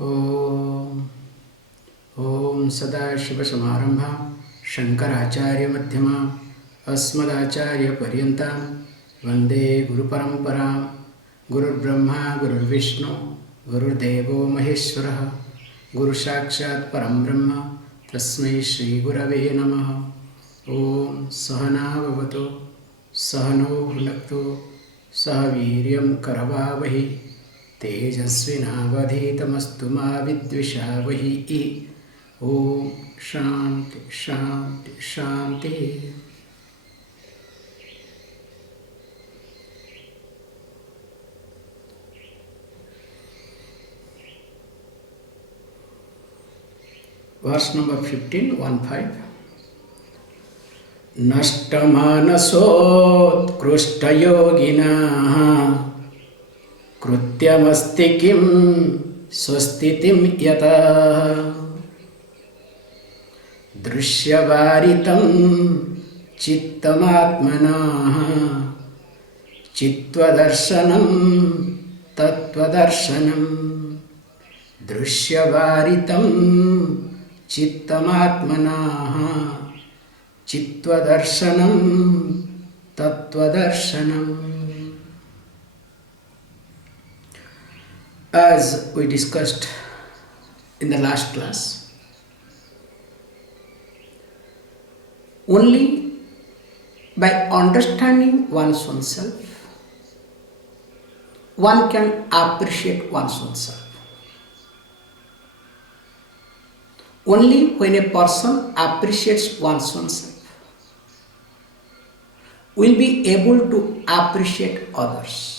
ॐ ॐ सदाशिवसमारम्भां शङ्कराचार्यमध्यमाम् अस्मदाचार्यपर्यन्तां वन्दे गुरुपरम्परां। गुरुर्ब्रह्मा गुरुर्विष्णु गुरुर्देवो महेश्वरः गुरुसाक्षात् परं ब्रह्म तस्मै श्रीगुरवे नमः। ॐ सहना भवतु सहनो भुनक्तु सह वीर्यं करवावहै तेजस्विनावधीतमस्तु मा विद्विषावहै। ॐ शान्ति शान्ति शान्ति। Verse number 15, 1-5. नष्टमानसोत्कृष्टयोगिनः कृत्यमस्ति किं स्वस्तितिं यतः दृश्यवारितं चित्तमात्मनः चित्वदर्शनं तत्त्वदर्शनं दृश्यवारितं चित्तमात्मनः चित्वदर्शनं तत्त्वदर्शनं. As we discussed in the last class, only by understanding one's own self, one can appreciate one's own self. Only when a person appreciates one's own self, will be able to appreciate others.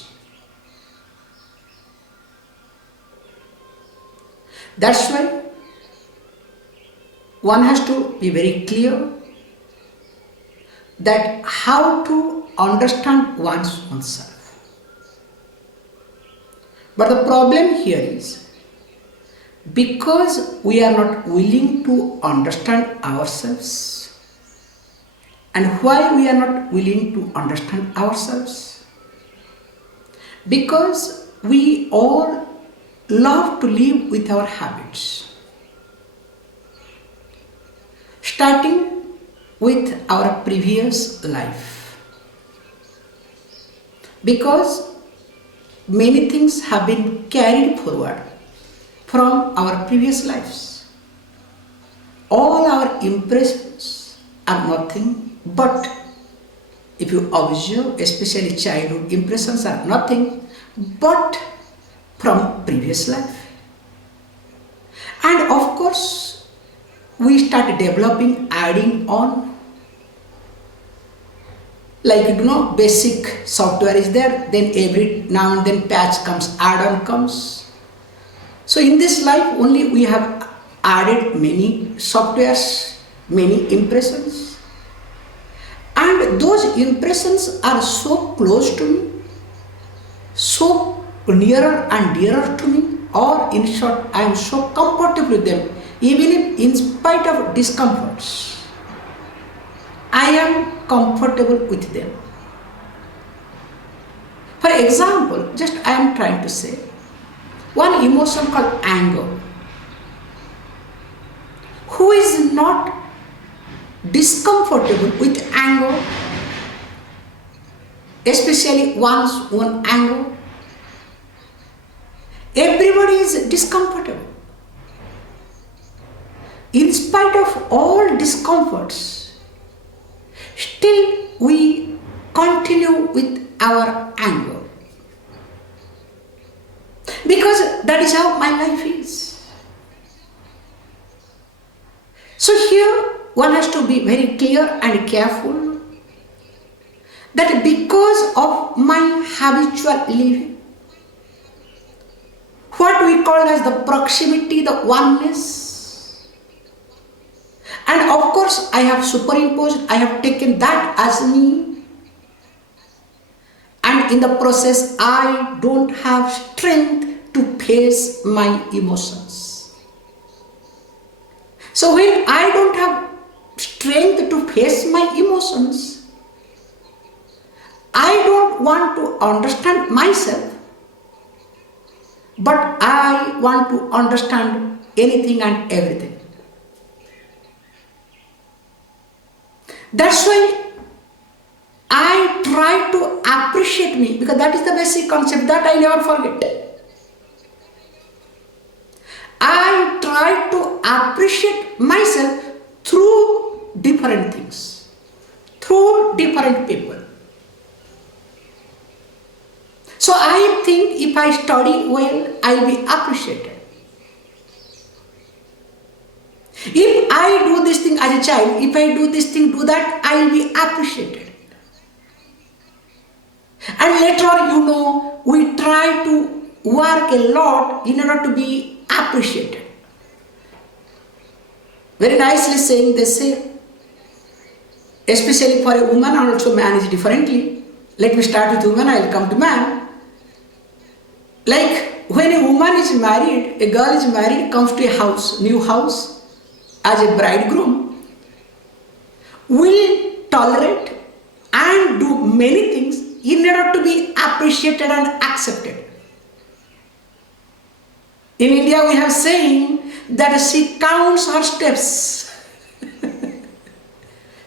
That's why one has to be very clear that how to understand one's own self. But the problem here is, because we are not willing to understand ourselves. And why we are not willing to understand ourselves? Because we all love to live with our habits, starting with our previous life. Because many things have been carried forward from our previous lives. All our impressions are nothing but, if you observe, especially childhood impressions are nothing but from previous life. And of course, we start developing, adding on. Like, basic software is there, then every now and then patch comes, add-on comes. So in this life only we have added many softwares, many impressions. And those impressions are so close to me, so nearer and dearer to me, or in short, I am so comfortable with them, even if in spite of discomforts, I am comfortable with them. For example, just I am trying to say, one emotion called anger. Who is not discomfortable with anger, especially one's own anger? Everybody is discomfortable. In spite of all discomforts, still we continue with our anger. Because that is how my life is. So here one has to be very clear and careful that because of my habitual living, what we call as the proximity, the oneness, and of course I have superimposed, I have taken that as me, and in the process I don't have strength to face my emotions. So when I don't have strength to face my emotions, I don't want to understand myself, but I want to understand anything and everything. That's why I try to appreciate me, because that is the basic concept that I never forget. I try to appreciate myself through different things, through different people. So I think if I study well, I'll be appreciated. If I do this thing as a child, if I do this thing, do that, I'll be appreciated. And later on, we try to work a lot in order to be appreciated. Very nicely saying, they say, especially for a woman, and also man is differently. Let me start with woman, I'll come to man. Like when a woman is married, a girl is married, comes to a house, new house, as a bridegroom, will tolerate and do many things in order to be appreciated and accepted. In India, we have saying that she counts her steps.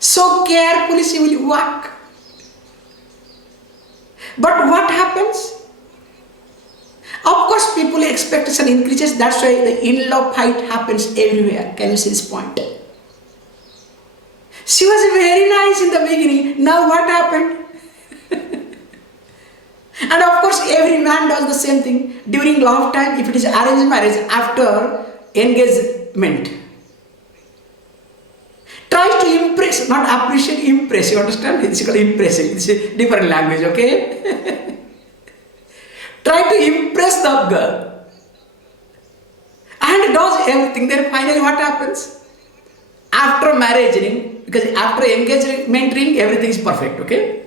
So carefully she will walk. But what happens? Of course, people expectation increases. That's why the in-law fight happens everywhere. Can you see this point? She was very nice in the beginning. Now what happened? And of course, every man does the same thing. During love time, if it is arranged marriage, after engagement, try to impress, not appreciate, impress. You understand? It's called impressing. It's a different language, okay? Try to impress the girl. And does everything. Then finally what happens? After marriage ring, because after engagement ring, everything is perfect, okay?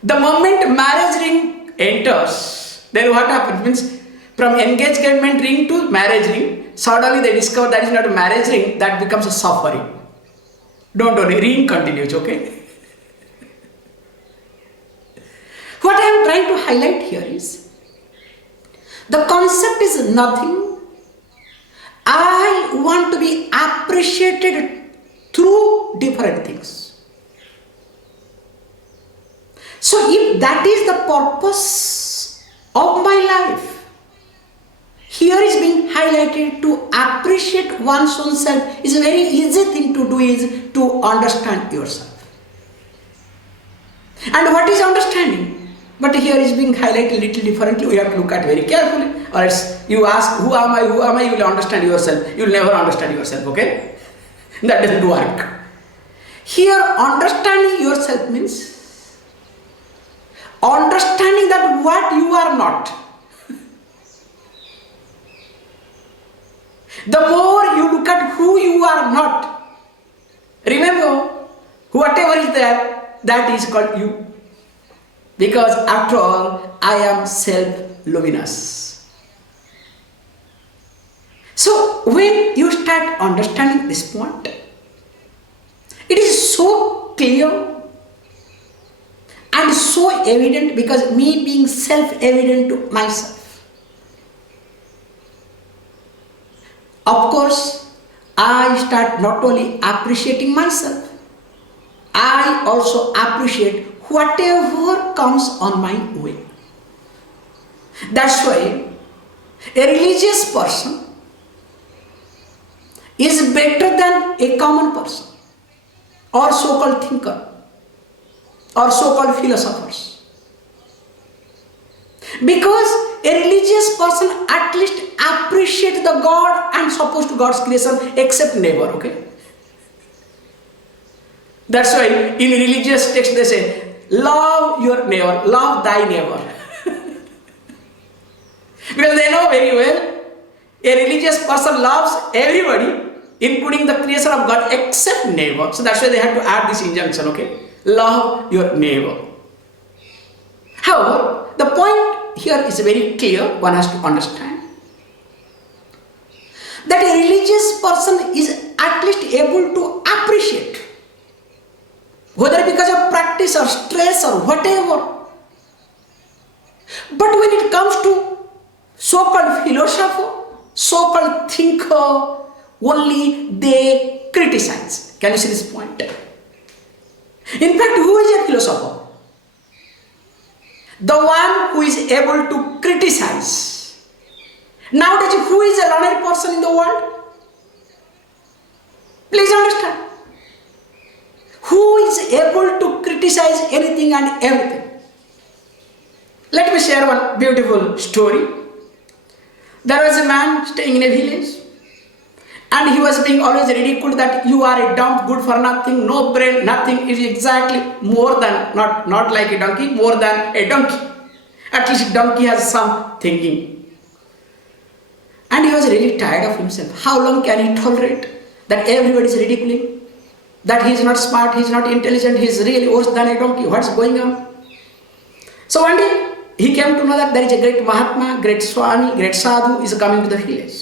The moment marriage ring enters, then what happens? Means from engagement ring to marriage ring, suddenly they discover that is not a marriage ring, that becomes a suffering. Don't worry, ring continues, okay? What I am trying to highlight here is, the concept is nothing. I want to be appreciated through different things. So if that is the purpose of my life, here is being highlighted to appreciate one's own self is a very easy thing to do, is to understand yourself. And what is understanding? But here is being highlighted a little differently. We have to look at very carefully. Or else you ask, who am I, you will understand yourself. You will never understand yourself, okay? That doesn't work. Here, understanding yourself means understanding that what you are not. The more you look at who you are not, remember, whatever is there, that is called you. Because after all, I am self-luminous. So when you start understanding this point, it is so clear and so evident, because me being self-evident to myself. Of course, I start not only appreciating myself, I also appreciate whatever comes on my way. That's why a religious person is better than a common person, or so-called thinker, or so-called philosophers. Because a religious person at least appreciates the God and supposed to God's creation, except neighbor, okay? That's why in religious text they say, love your neighbor, love thy neighbor. Because they know very well, a religious person loves everybody, including the creation of God, except neighbor. So that's why they have to add this injunction, okay? Love your neighbor. However, the point here is very clear, one has to understand that a religious person is at least able to appreciate, whether because of practice or stress or whatever, But when it comes to so-called philosopher, so-called thinker, only they criticize. Can you see this point? In fact, who is a philosopher? The one who is able to criticize. Nowadays, who is a learned person in the world? Please understand. Who is able to criticize anything and everything? Let me share one beautiful story. There was a man staying in a village, and he was being always ridiculed that you are a dumb, good for nothing, no brain, nothing. Is exactly more than, not like a donkey, more than a donkey. At least donkey has some thinking. And he was really tired of himself. How long can he tolerate that everybody is ridiculing? That he is not smart, he is not intelligent, he is really worse than a donkey. What's going on? So one day, he came to know that there is a great Mahatma, great Swami, great Sadhu is coming to the village.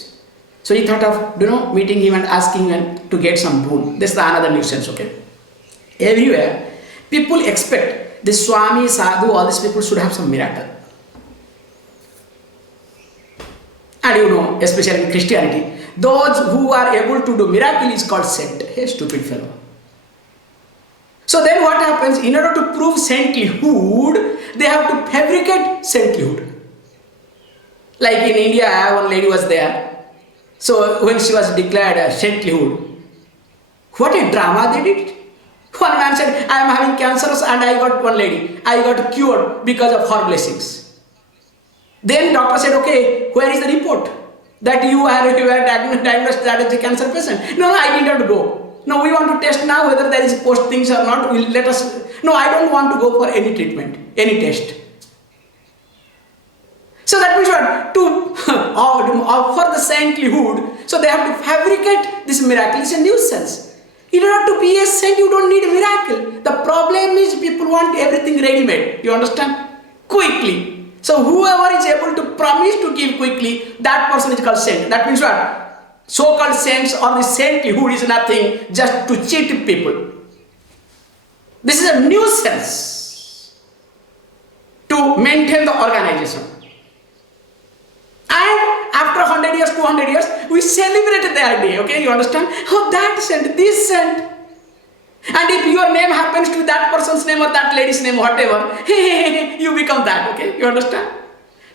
So he thought of, meeting him and asking him to get some boon. This is another nuisance, okay? Everywhere, people expect the Swami, Sadhu, all these people should have some miracle. And especially in Christianity, those who are able to do miracle is called saint. Hey, stupid fellow. So then what happens? In order to prove saintlyhood, they have to fabricate saintlyhood. Like in India, one lady was there. So when she was declared a saintlyhood, what a drama they did. One man said, I am having cancer and I got one lady. I got cured because of her blessings. Then doctor said, okay, where is the report? That you were diagnosed as a cancer patient. No, I did not go. No, we want to test now whether there is post things or not. Let us. No, I don't want to go for any treatment, any test. So that means what? To offer the saintlyhood, so they have to fabricate this miracle. It's a nuisance. In order to be a saint, you don't need a miracle. The problem is people want everything ready-made. You understand? Quickly. So whoever is able to promise to give quickly, that person is called saint. That means what? So-called saints or the saintlyhood is nothing just to cheat people. This is a nuisance to maintain the organization. And after 100 years, 200 years, we celebrated their day, okay? You understand? Oh, that saint, this saint. And if your name happens to that person's name or that lady's name, whatever, you become that, okay? You understand?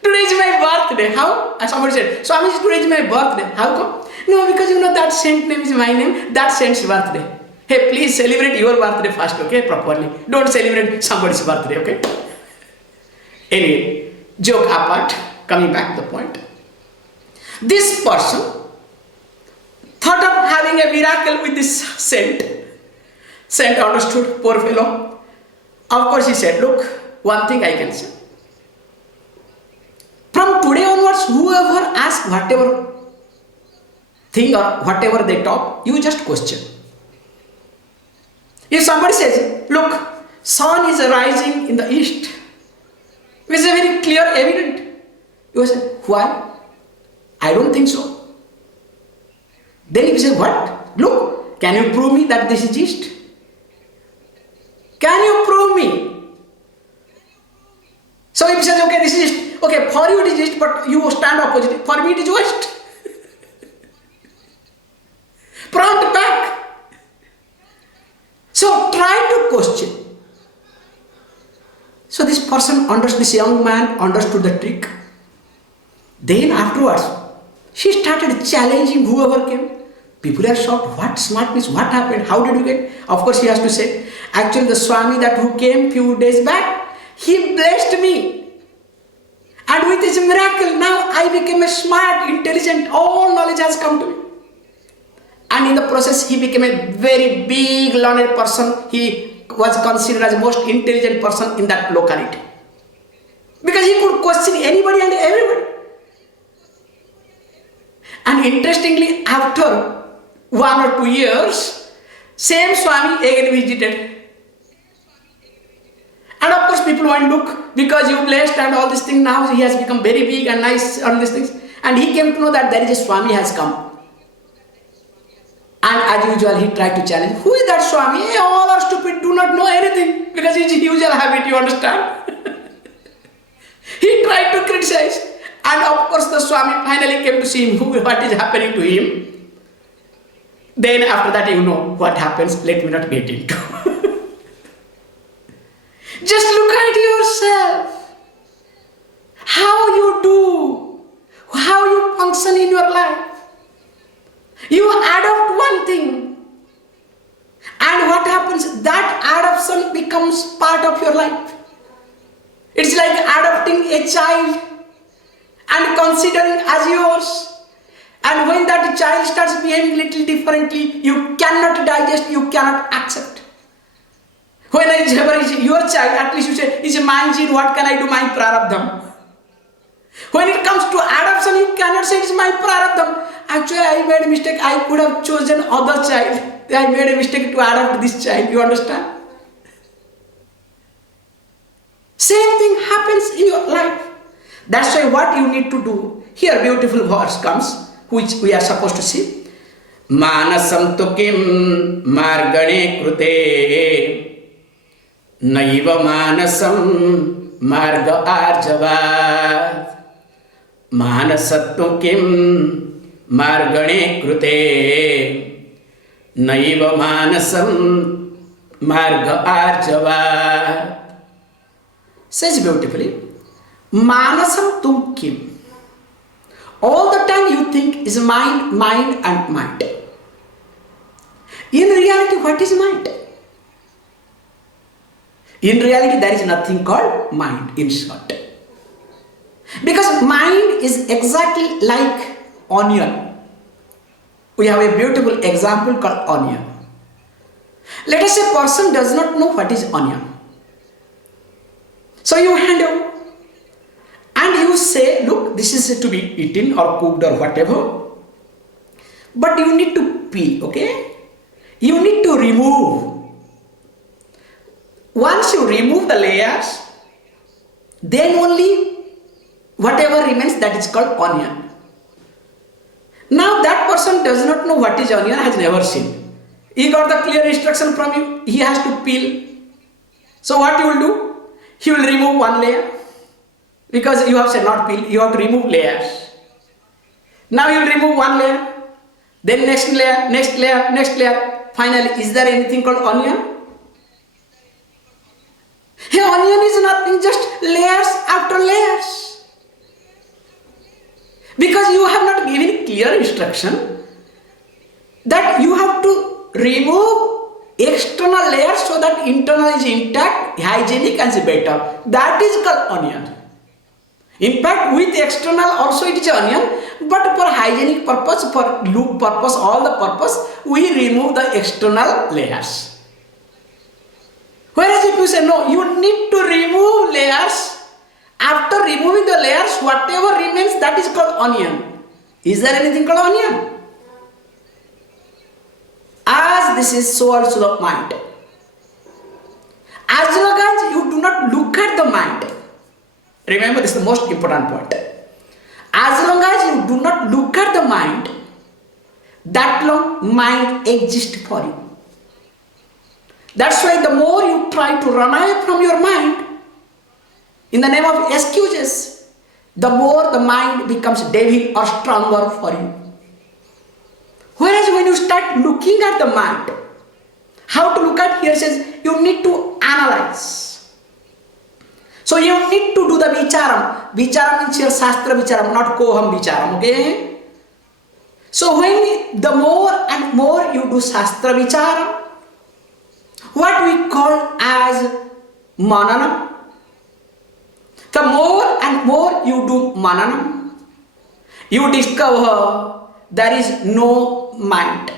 Today is my birthday. How? Somebody said, Swami, today is my birthday. How come? No, because that saint name is my name, that saint's birthday. Hey, please celebrate your birthday first, okay? Properly. Don't celebrate somebody's birthday, okay? Anyway, joke apart, coming back to the point. This person thought of having a miracle with this saint. Saint understood, poor fellow. Of course, he said, look, one thing I can say. From today onwards, whoever asks whatever thing or whatever they talk, you just question. If somebody says, look, sun is rising in the east, which is very clear, evident, you say, why? I don't think so. Then if you say, what? Look, can you prove me that this is east? Can you prove me? So if he says, okay, this is east, okay, for you it is east, but you stand opposite. For me it is west. Prompt back. So try to question. So this young man understood the trick. Then afterwards, he started challenging whoever came. People are shocked. What smartness? What happened? How did you get? Of course, he has to say, actually the Swami who came few days back, he blessed me. And with his miracle, now I became a smart, intelligent, all knowledge has come to me. And in the process, he became a very big, learned person. He was considered as the most intelligent person in that locality. Because he could question anybody and everybody. And interestingly, after 1 or 2 years, same Swami again visited. And of course people want to look, because you blessed and all these things, now he has become very big and nice, all these things. And he came to know that there is a Swami has come. And as usual, he tried to challenge, who is that Swami? Hey, all are stupid, do not know anything, because it's his usual habit, you understand? He tried to criticize. And of course the Swami finally came to see him, what is happening to him. Then after that you know what happens, let me not get into. Just look at yourself. How you do, how you function in your life. You adopt one thing. And what happens? That adoption becomes part of your life. It's like adopting a child and considering as yours. And when that child starts behaving little differently, you cannot digest, you cannot accept. Whenever it's your child, at least you say, it's my gene, what can I do, my prarabdham. When it comes to adoption, you cannot say it's my prarabdham. Actually, I made a mistake, I could have chosen other child. I made a mistake to adopt this child, you understand? Same thing happens in your life. That's why what you need to do. Here beautiful verse comes, which we are supposed to see. Manasam tu kim margane krute naiva manasam marga arjavat. Manasattu kim margane krute naiva manasam marga arjavat. Says beautifully, Manasam tum kim. All the time you think is mind, mind and mind. In reality, what is mind? In reality, there is nothing called mind, in short. Because mind is exactly like onion. We have a beautiful example called onion. Let us say a person does not know what is onion. So you hand over and you say, look, this is to be eaten or cooked or whatever. But you need to peel, okay? You need to remove. Once you remove the layers, then only whatever remains, that is called onion. Now that person does not know what is onion, has never seen. He got the clear instruction from you, he has to peel. So what you will do? He will remove one layer. Because you have said not peel, you have to remove layers. Now you will remove one layer. Then next layer, next layer, next layer. Finally, is there anything called onion? Hey, onion is nothing, just layers after layers. Because you have not given clear instruction that you have to remove external layers so that internal is intact, hygienic and better. That is called onion. In fact, with external also it is onion, but for hygienic purpose, for look purpose, all the purpose, we remove the external layers. Whereas if you say no, you need to remove layers. After removing the layers, whatever remains, that is called onion. Is there anything called onion? As this is, so also the mind. As long as you do not look at the mind, remember this is the most important point. As long as you do not look at the mind, that long mind exists for you. That's why the more you try to run away from your mind, in the name of excuses, the more the mind becomes devil or stronger for you. Whereas when you start looking at the mind, how to look at here says you need to analyze. So you need to do the vicharam. Vicharam means your shastra vicharam, not koham vicharam, okay? So when the more and more you do shastra vicharam, what we call as mananam, the more and more you do mananam, you discover there is no mind.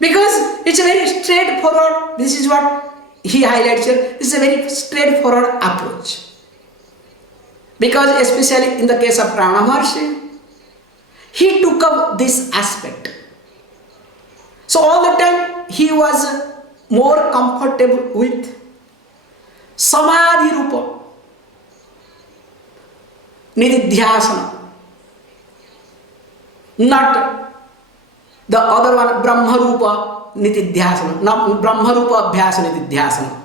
Because it's a very straightforward, this is what he highlights here, this is a very straightforward approach. Because especially in the case of Ramana Maharshi, he took up this aspect. So all the time he was more comfortable with Samadhi Rupa, Nididhyasana. Not the other one, Brahma Rupa Nitidhyasana, not Brahma Rupa Abhyasana Nitidhyasana.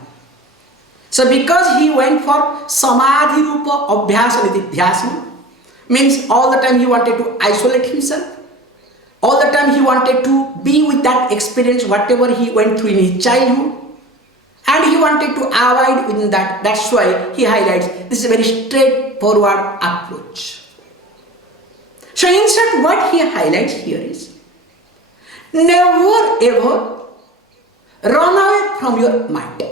So because he went for samadhi rupa abhyasa nididhyasana, means all the time he wanted to isolate himself, all the time he wanted to be with that experience, whatever he went through in his childhood, and he wanted to avoid within that. That's why he highlights this is a very straightforward approach. So in short, what he highlights here is never ever run away from your mind.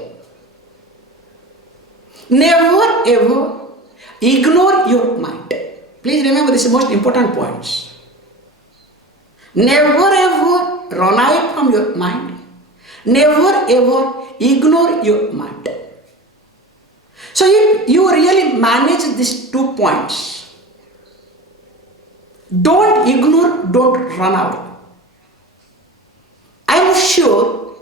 Never ever ignore your mind. Please remember, this is the most important points. Never ever run away from your mind. Never ever ignore your mind. So if you really manage these 2 points, don't ignore, don't run away. I am sure,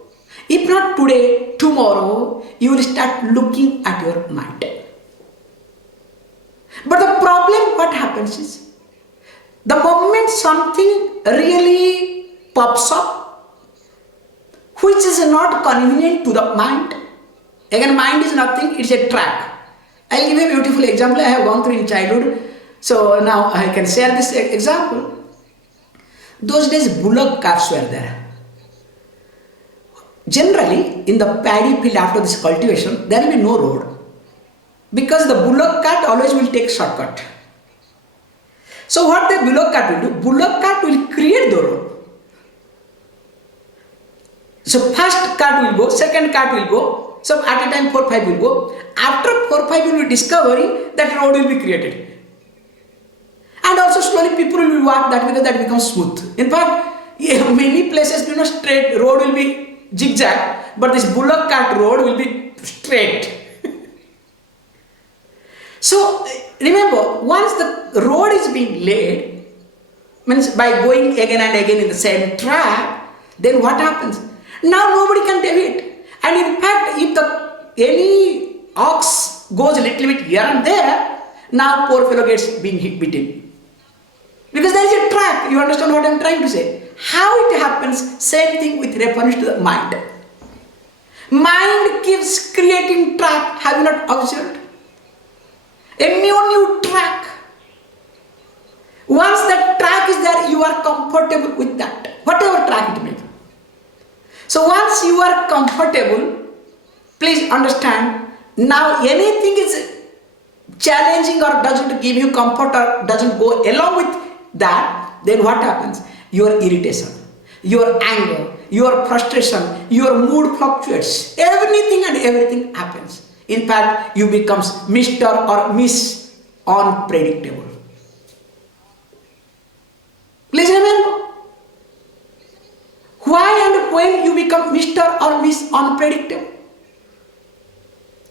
if not today, tomorrow, you will start looking at your mind. But the problem, what happens is, the moment something really pops up, which is not convenient to the mind, again, mind is nothing, it's a track. I'll give you a beautiful example I have gone through in childhood. So now I can share this example. Those days, bullock carts were there. Generally, in the paddy field after this cultivation, there will be no road, because the bullock cart always will take shortcut. So what the bullock cart will do? Bullock cart will create the road. So first cart will go, second cart will go. So at a time 4, 5 will go. After 4, 5 will be discovering that road will be created. And also slowly people will walk that because that becomes smooth. In fact, many places straight road will be zigzag, but this bullock cart road will be straight. So remember, once the road is being laid, means by going again and again in the same track, then what happens? Now nobody can deviate. And in fact, if any ox goes a little bit here and there, now poor fellow gets beaten. Because there is a track. You understand what I am trying to say? How it happens, same thing with reference to the mind. Mind keeps creating track. Have you not observed? A new track. Once that track is there, you are comfortable with that, whatever track it may be. So once you are comfortable, please understand, now anything is challenging or doesn't give you comfort or doesn't go along with that, then what happens? Your irritation, your anger, your frustration, your mood fluctuates. Anything and everything happens. In fact, you become Mr. or Miss Unpredictable. Please remember, why and when you become Mr. or Miss Unpredictable?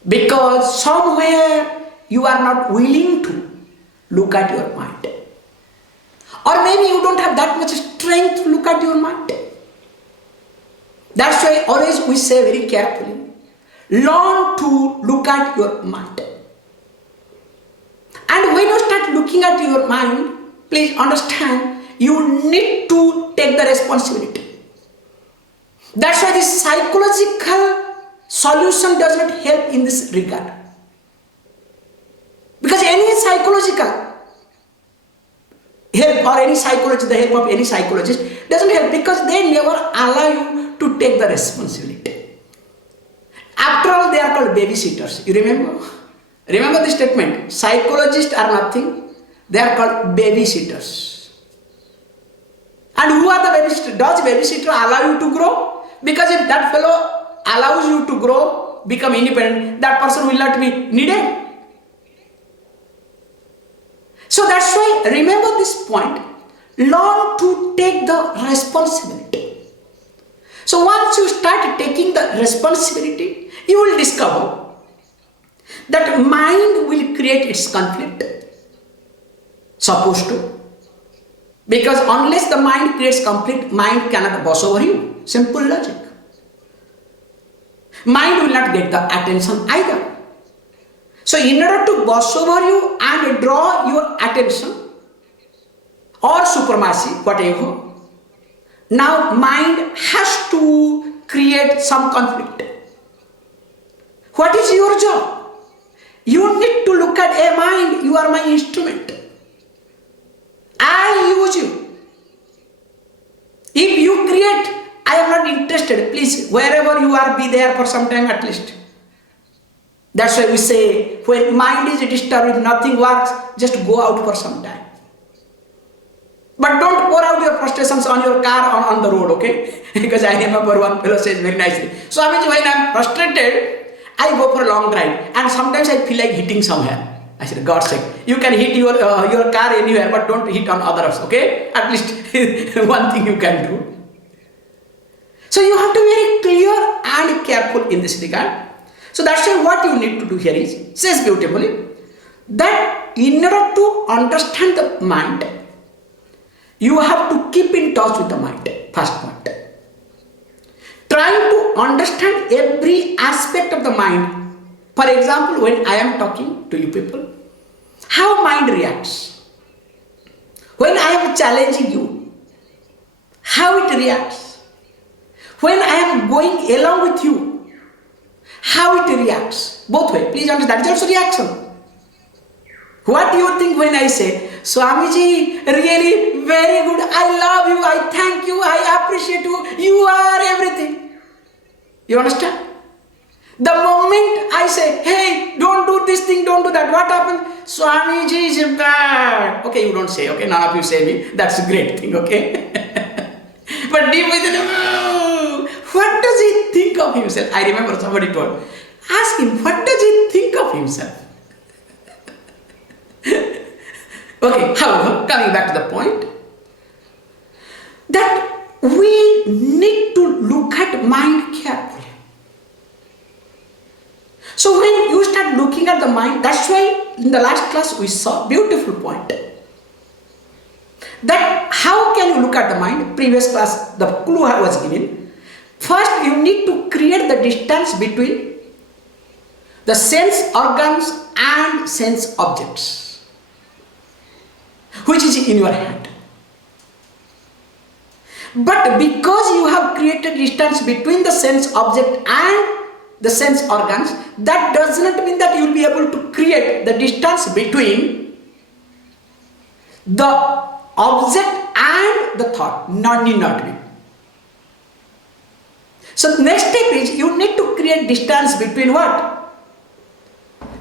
Because somewhere you are not willing to look at your mind. Or maybe you don't have that much strength to look at your mind. That's why always we say very carefully, learn to look at your mind. And when you start looking at your mind, please understand, you need to take the responsibility. That's why this psychological solution does not help in this regard. Because any psychological help or any psychologist, the help of any psychologist doesn't help, because they never allow you to take the responsibility. After all, they are called babysitters. You remember? Remember this statement. Psychologists are nothing. They are called babysitters. And who are the babysitters? Does babysitter allow you to grow? Because if that fellow allows you to grow, become independent, that person will not be needed. So that's why, remember this point, learn to take the responsibility. So once you start taking the responsibility, you will discover that mind will create its conflict. Supposed to. Because unless the mind creates conflict, mind cannot boss over you. Simple logic. Mind will not get the attention either. So in order to boss over you and draw your attention or supremacy, whatever, now mind has to create some conflict. What is your job? You need to look at a mind, you are my instrument. I use you. If you create, I am not interested. Please, wherever you are, be there for some time at least. That's why we say, when mind is disturbed, if nothing works, just go out for some time. But don't pour out your frustrations on your car or on the road, okay? Because I remember one fellow says very nicely, Swamiji, when I am frustrated, I go for a long drive and sometimes I feel like hitting somewhere. I said, God's sake, you can hit your car anywhere, but don't hit on others, okay? At least one thing you can do. So you have to be very clear and careful in this regard. So that's why what you need to do here is, says beautifully, that in order to understand the mind, you have to keep in touch with the mind, first point. Trying to understand every aspect of the mind. For example, when I am talking to you people, how mind reacts. When I am challenging you, how it reacts. When I am going along with you, how it reacts. Both ways. Please understand, that is also reaction. What do you think when I say, Swamiji, really very good, I love you, I thank you, I appreciate you, you are everything. You understand? The moment I say, hey, don't do this thing, don't do that, what happens? Swamiji is bad. Okay, you don't say, okay, none of you say me, that's a great thing, okay? But deep within, what does he think of himself? I remember somebody told, ask him, what does he think of himself? Okay, however, coming back to the point, that we need to look at mind carefully. So when you start looking at the mind, that's why in the last class we saw beautiful point. That how can you look at the mind? Previous class, the clue I was given. First, you need to create the distance between the sense organs and sense objects, which is in your hand. But because you have created distance between the sense object and the sense organs, that does not mean that you will be able to create the distance between the object and the thought. Need not be. So the next step is you need to create distance between what?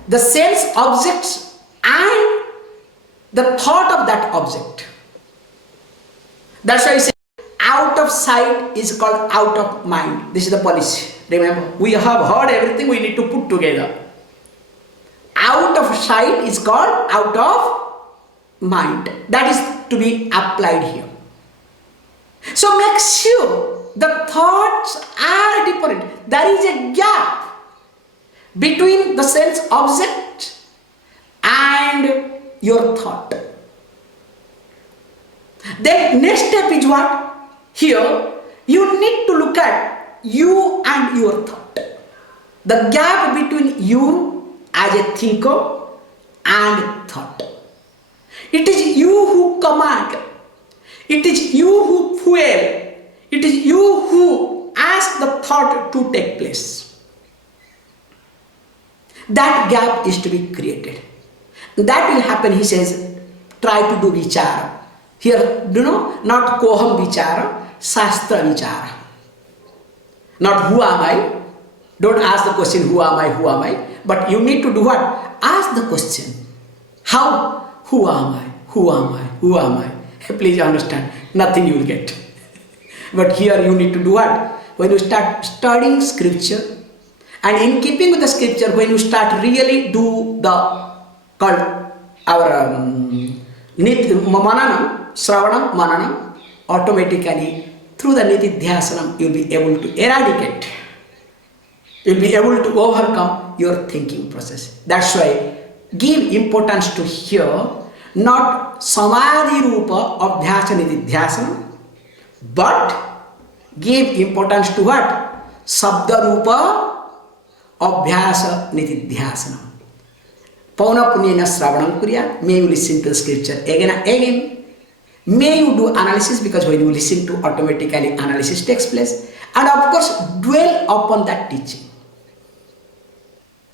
The sense objects and the thought of that object. That's why I say out of sight is called out of mind. This is the policy. Remember, we have heard everything, we need to put together. Out of sight is called out of mind. That is to be applied here. So make sure the thoughts are different. There is a gap between the sense object and your thought. Then next step is what? Here you need to look at you and your thought. The gap between you as a thinker and thought. It is you who command. It is you who fuel. It is you who ask the thought to take place. That gap is to be created. That will happen, he says, try to do vichara. Here, you know, not koham vichara, shastra vichara. Not who am I. Don't ask the question, who am I? But you need to do what? Ask the question. How? Who am I? Please understand, nothing you will get. But here you need to do what? When you start studying scripture, and in keeping with the scripture, when you start really do the called our mananam, shravanam, mananam, automatically through the nitidhyasanam you will be able to eradicate. You will be able to overcome your thinking process. That's why give importance to here, not samadhi rupa abhyasa nitidhyasanam, but give importance to what? Sabda rupa abhyasa nitidhyasanam. Pauna punyena sravanam kurya. May you listen to the scripture again and again. May you do analysis, because when you listen to, automatically analysis takes place. And of course, dwell upon that teaching.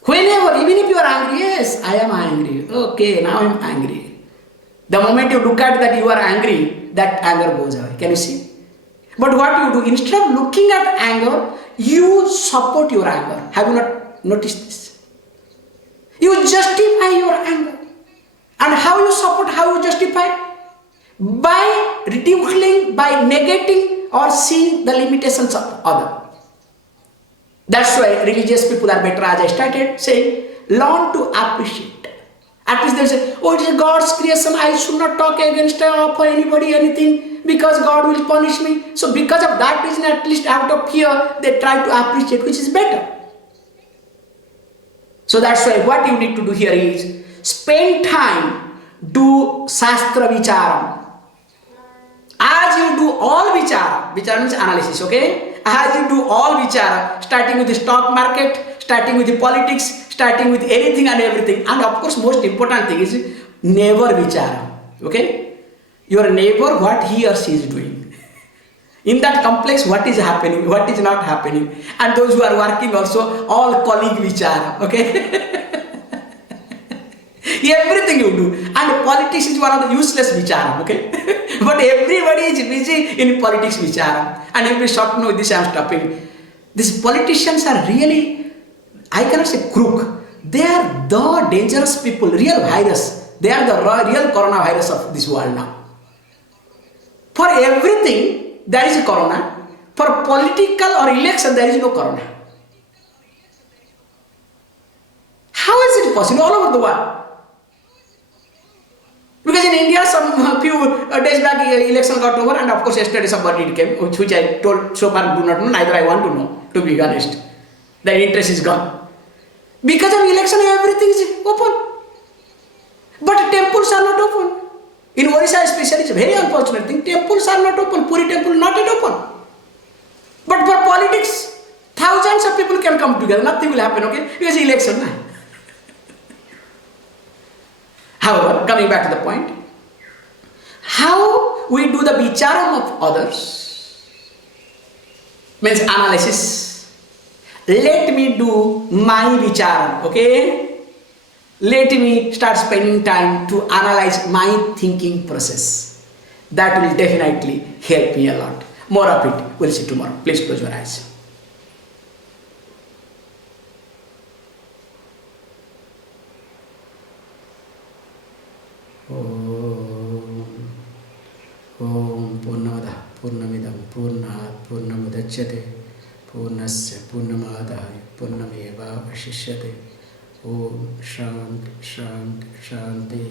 Whenever, even if you are angry, yes, I am angry. Okay, now I am angry. The moment you look at that you are angry, that anger goes away. Can you see? But what you do, instead of looking at anger, you support your anger. Have you not noticed this? You justify your anger. And how you support, how you justify? By ridiculing, by negating or seeing the limitations of other. That's why religious people are better, as I started saying, learn to appreciate. At least they say, oh, it is God's creation, I should not talk against or for anybody, anything, because God will punish me. So because of that reason, at least out of fear, they try to appreciate, which is better. So that's why what you need to do here is, spend time, do Shastra Vicharam. As you do all vichara means analysis, okay? As you do all vichara, starting with the stock market, starting with the politics, starting with anything and everything, and of course most important thing is never vichara, okay? Your neighbor, what he or she is doing. In that complex, what is happening, what is not happening, and those who are working also, all colleague vichara, okay? Everything you do, and politics is one of the useless vichara, okay? But everybody is busy in politics vichara, and every short no, this I am stopping. These politicians are really, I cannot say crook, they are the dangerous people, real virus. They are the real coronavirus of this world now. For everything, there is a corona. For political or election, there is no corona. How is it possible all over the world? Because in India, some few days back, election got over, and of course yesterday somebody came, which I told so far do not know, neither I want to know, to be honest. The interest is gone. Because of election, everything is open. But temples are not open. In Orissa especially, it's a very unfortunate thing, temples are not open, Puri temple not yet open. But for politics, thousands of people can come together, nothing will happen, okay? Because election. However, coming back to the point, how we do the vicharam of others means analysis. Let me do my vicharam, okay? Let me start spending time to analyze my thinking process. That will definitely help me a lot. More of it, we'll see tomorrow. Please close your eyes. Om Purnamada Purnamidam Purnat Purnamudachyate Purnasya Purnamadaya Purnameva Vashishyate. Om Shanti Shanti Shanti.